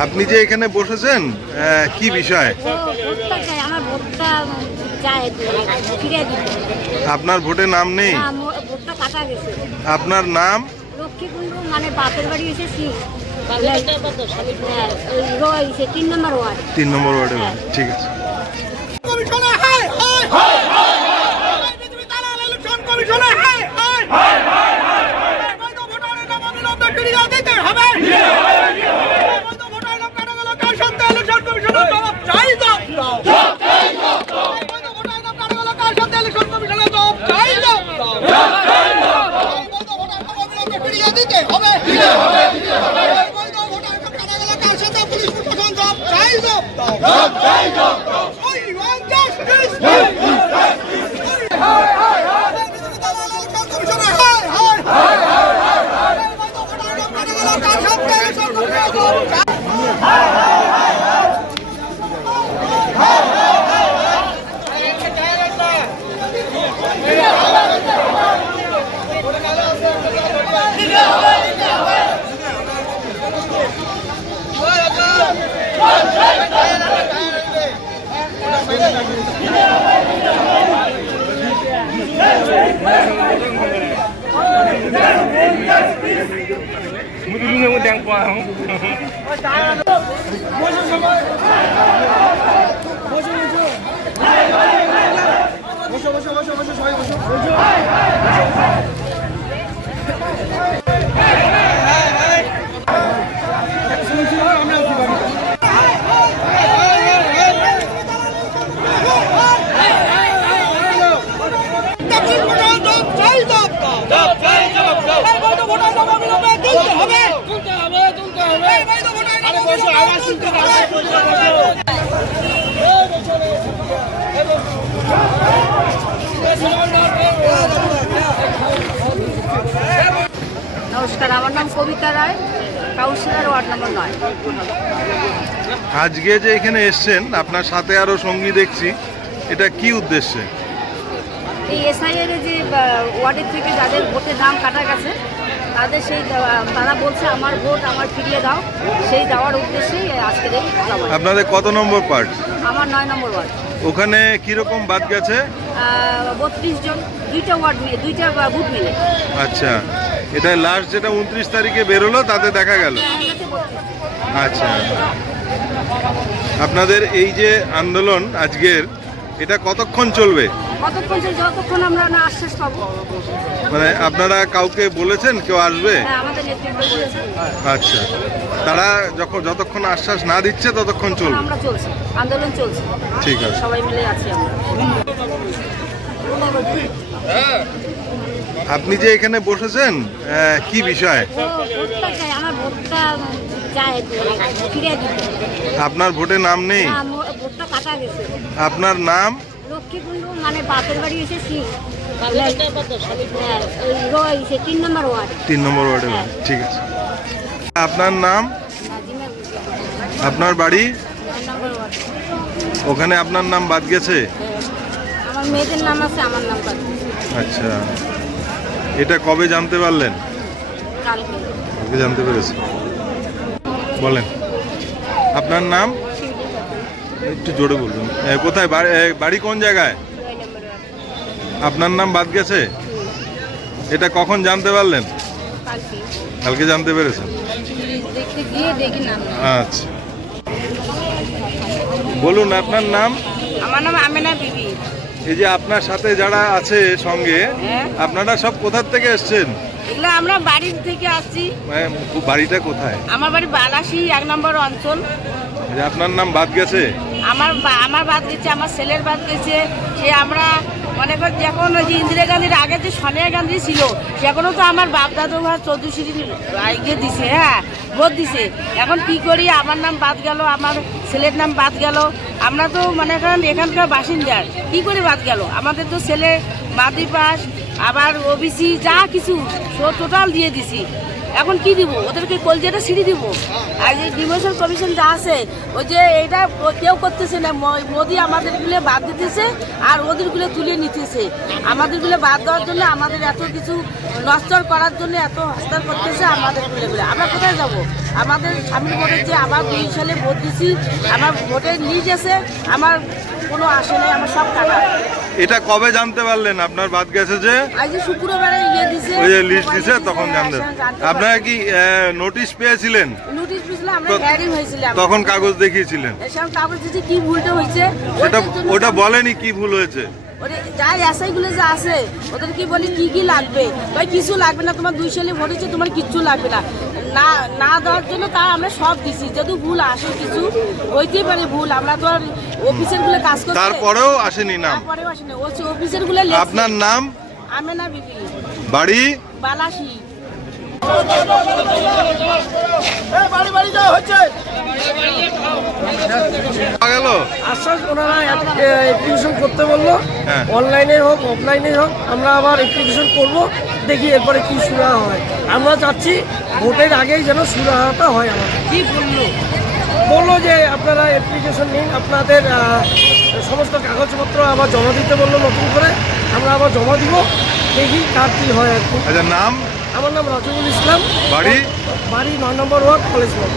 আপনি যে এখানে বসেছেন কি বিষয়? আপনার ভোটে নাম নেই? আপনার নাম? লক্ষ্মীকুণ্ডু, মানে বাপের বাড়ি এসেছি 3 নম্বর ওয়ার্ড। 3 নম্বর ওয়ার্ডে। ঠিক আছে। নমস্কার, আমার নাম কবিতা রায়, কাউন্সিলর ওয়ার্ড নম্বর 9। আজকে যে এখানে এসছেন, আপনার সাথে আরো সঙ্গী দেখছি, এটা কি উদ্দেশ্যে? এই এসআইআর যে ওয়ার্ডের থেকে যাদের ভোটের নাম কাটা গেছে তাদের সেই তারা বলছে আমার ভোট আমার ফিরিয়ে দাও, সেই দেওয়ার উদ্দেশ্যেই আজকের এই জমা। আপনাদের কত নম্বর পার্ট? আমার 9 নম্বর ওয়ার্ড। ওখানে কিরকম বাদ গেছে? 32 জন, 2টা ওয়ার্ড নিয়ে 2টা বুথ মিলে। আচ্ছা, এটা লাস্ট যেটা 29 তারিখে বেরোলো তাতে দেখা গেল। আচ্ছা, আপনাদের এই যে আন্দোলন আজকের, এটা কতক্ষণ চলবে? কতক্ষণ চলবে? যতক্ষণ আমরা না আশ্বাস পাবো। মানে আপনারা কাউকে বলেছেন কেউ আসবে? হ্যাঁ, আমাদের নেতৃত্ব বলেছে। আচ্ছা, তারা যতক্ষণ আশ্বাস না দিচ্ছে ততক্ষণ চলবে? আমরা চলছে, আন্দোলন চলছে। ঠিক আছে, সবাই মিলে আছি আমরা। আপনি যে এখানে বসেছেন কি বিষয়? আমার ভোটটা চাই ফিরিয়ে দিতে। আপনার ভোটে নাম নেই? ভোটটা কাটা গেছে। আপনার নাম? লক্ষ্মীকুণ্ডু, মানে বাপের বাড়ি এসেছি 3 নম্বর ওয়ার্ড। 3 নম্বর ওয়ার্ডে। ঠিক আছে। আপনার নাম? আপনার বাড়ি? 9 নম্বর ওয়ার্ড। ওখানে আপনার নাম বাদ গেছে? আমার মেয়েদের নাম আছে, আমার নাম বাদ। আচ্ছা, এটা কবে জানতে পারলেন? কালকে জানতে পেরেছি। বলেন, আপনার নাম? একটু জোরে বলবেন। কোথায় বাড়ি কোন জায়গায়? 2 নম্বর ওয়ার্ড। আপনার নাম বাদ গেছে? এটা কখন জানতে পারলেন? কালকে জানতে পেরেছেন? দেখতে গিয়ে দেখি নাম। আচ্ছা, বলুন আপনার নাম? আমার নাম আমেনা বিবি। এই যে আপনার সাথে যারা আছে সঙ্গে, আপনারা সব কোথা থেকে এসছেন? এগুলো আমরা বাড়ির থেকে আসছি। বাড়িটা কোথায়? আমার বাড়ি বালাসি 1 নম্বর অঞ্চল। আপনার নাম বাদ গেছে? আমার বাদ গেছে, আমার ছেলের বাদ গেছে। সে আমরা মনে করি যখন ওই যে ইন্দিরা গান্ধীর আগে যে সোনিয়া গান্ধী ছিল, সেখনও তো আমার বাপ দাদু ঘর 14 ইয়ে দিছে, হ্যাঁ ভোট দিছে। এখন কি করি, আমার নাম বাদ গেল, আমার ছেলের নাম বাদ গেল। আমরা তো মনে করেন এখানকার বাসিন্দার, কি করে বাদ গেল? আমাদের তো ছেলে মাদি পাস, আবার ওবিসি যা কিছু টোটাল দিয়ে দিছি। এখন কি দিব ওদেরকে কলজেটা সিঁড়ি দিব। আর এই ডিমোশন কমিশন যা আছে ওই যে এটা কেউ করতেছে না, মোদি আমাদেরগুলো বাদ দিতেছে আর ওদেরগুলো তুলে নিতেছে। আমাদেরগুলো বাদ দেওয়ার জন্য আমাদের এত কিছু নষ্টর করার জন্য এত হস্তার করতেছে আমাদেরগুলো। আমরা কোথায় যাব? আমাদের স্বামীর ভোটের যে আমার 2 সালে ভোট দিছি, আমার ভোটের লিস্ট আছে, আমার কোনো আসে নাই, আমার সব টাকা। এটা কবে জানতে পারলেন আপনার বাদ গেছে? যে আজ যে শুক্রবারে দিছে, ওই যে লিস্ট দিছে তখন জানতে। আপনারা কি নোটিশ পেয়েছিলেন? নোটিশ পেয়েছিলাম, আমরা হিয়ারিং হয়েছিলাম, তখন কাগজ দেখিয়েছিলেন? এসব কাগজ দিতে কি ভুলটা হয়েছে ওটা বলেনি কি ভুল হয়েছে? যাই এসআইগুলো যা আছে ওদের কি বলি কি লাগবে, ভাই কিছু লাগবে না, তোমার 2 সালে ভোট হয়েছে, তোমার কিচ্ছু লাগবে না। না দেওয়ার জন্য তা আমরা সব দিছি। যদি ভুল আসে কিছু হইতেই পারে ভুল, আমরা তো আর অফিসের গুলো কাজ করতে, তারপরেও আসেনি নাম? তারপরেও আসেনি, অফিসের গুলো। আপনার নাম? আমেনা বিবি, বাড়ি বালাসি। গেল আশ্বাস ওনারা অ্যাপ্লিকেশন করতে বললো, হ্যাঁ। অনলাইনে হোক অফলাইনে হোক, আমরা আবার অ্যাপ্লিকেশন করব, দেখি এরপরে কি সুরাহা হয়। আমরা চাচ্ছি ভোটের আগেই যেন সুরাহাটা হয়। আমাদের কি বললো যে আপনারা অ্যাপ্লিকেশন নিন, আপনাদের সমস্ত কাগজপত্র আবার জমা দিতে বললো নতুন করে, আমরা আবার জমা দিব, দেখি কার কী হয় আর কি। আচ্ছা, নাম? আমার নাম রাজুল ইসলাম। বাড়ি? বাড়ি 9 নম্বর ওয়ার্ড, কলেজ মোড়।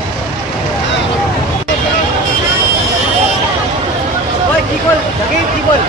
কি বল